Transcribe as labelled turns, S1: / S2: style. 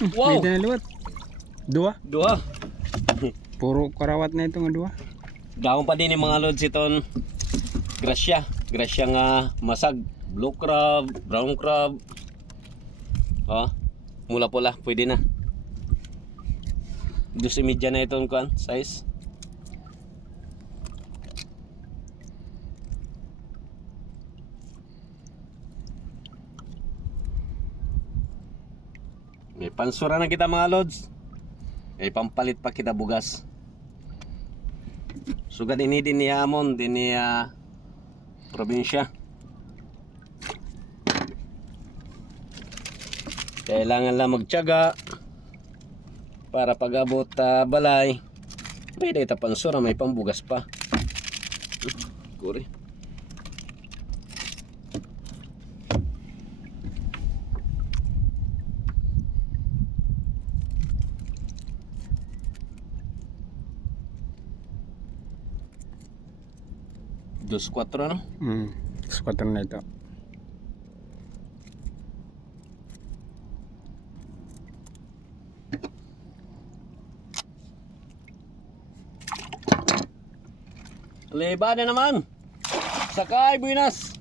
S1: Wow!
S2: Na liwat. Dua.
S1: Duha.
S2: Puro karawat na ito nga dua.
S1: Daon pa din yung mga lods iton. Grasya. Grasya nga masag. Blue crab, brown crab. Ha? Mula pula, pwede na. Dos imidya na itong kuan, size. May na kita mga lods. May pampalit pa kita bugas. Sugad ini din ni Amon, din ni ah, probinsya. Kailangan lang magtiyaga para pag-abot ah, balay. May data pansura, may pambugas pa. Hmm, Kuri. Dos cuatro, ¿no?
S2: Mm, dos cuatro na ito.
S1: Naman! Sakai binas.